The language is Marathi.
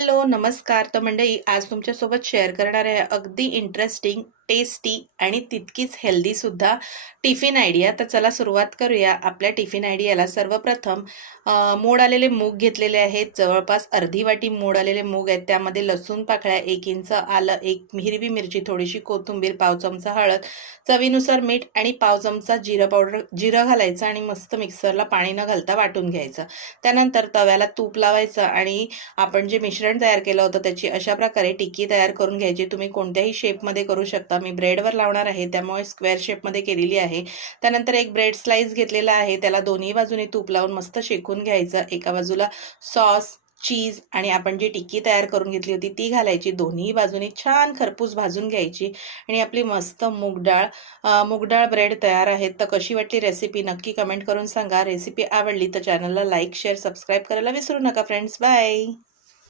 हॅलो, नमस्कार. तर मंडळी आज तुमच्यासोबत शेअर करणार आहे अगदी इंटरेस्टिंग, टेस्टी आणि तितकीच हेल्दी सुद्धा टिफिन आयडिया. तर चला सुरुवात करूया आपल्या टिफिन आयडियाला. सर्वप्रथम मोड आलेले मूग घेतलेले आहेत. जवळपास अर्धी वाटी मोड आलेले मूग आहेत. त्यामध्ये लसूण पाकळ्या, 1 इंच आलं, 1 हिरवी मिरची, थोडीशी कोथिंबीर, पाव चमचा हळद, चवीनुसार मीठ आणि पाव चमचा जिरं घालायचं आणि मस्त मिक्सरला पाणी न घालता वाटून घ्यायचं. त्यानंतर तव्याला तूप लावायचं आणि आपण जे मिश्रण तयार केलं होतं त्याची अशा प्रकारे टिक्की तयार करून घ्यायची. तुम्ही कोणत्याही शेपमध्ये करू शकता. मी ब्रेडवर लावणार आहे त्यामुळे स्क्वेअर शेपमध्ये केलेली आहे. त्यानंतर एक ब्रेड स्लाइस घेतलेला आहे, त्याला दोन्ही बाजूने तूप लावून मस्त शेकून घ्यायचं. एका बाजूला सॉस, चीज आणि आपण जी टिक्की तयार करून घेतली होती ती घालायची. दोन्ही बाजूनी छान खरपूस भाजून घ्यायची आणि आपली मस्त मूगडाळ ब्रेड तयार आहे. तर कशी वाटली रेसिपी नक्की कमेंट करून सांगा. रेसिपी आवडली तर चॅनलला लाईक, शेअर, सबस्क्राईब करायला विसरू नका फ्रेंड्स. बाय.